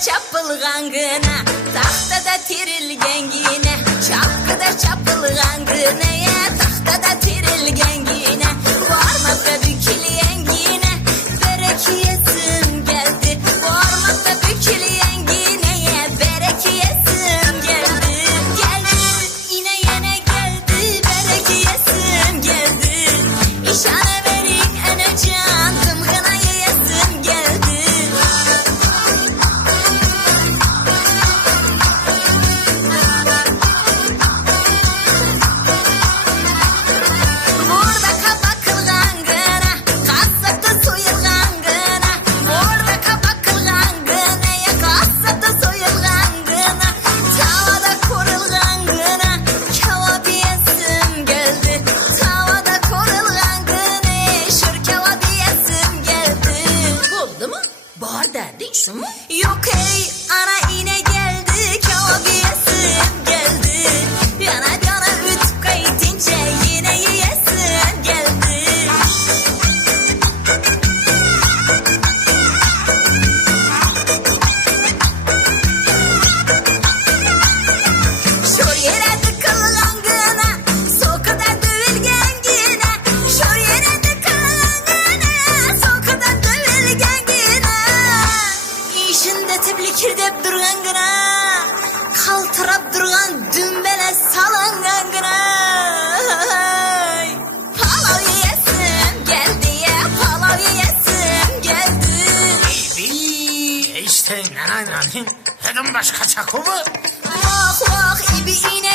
çapılgan gına Tahtada tirilgen gine Çapkıda çapılgan Bağır derdin şunu. Yok ey ana ineğe. чекирдеп турган гана калтырап турган дүмбеле салынган гана palov yeyesim geldi ya palov yeyesim geldi İşte nanay nanay. Dedim başka çakı mı? Vah vah ibi iğne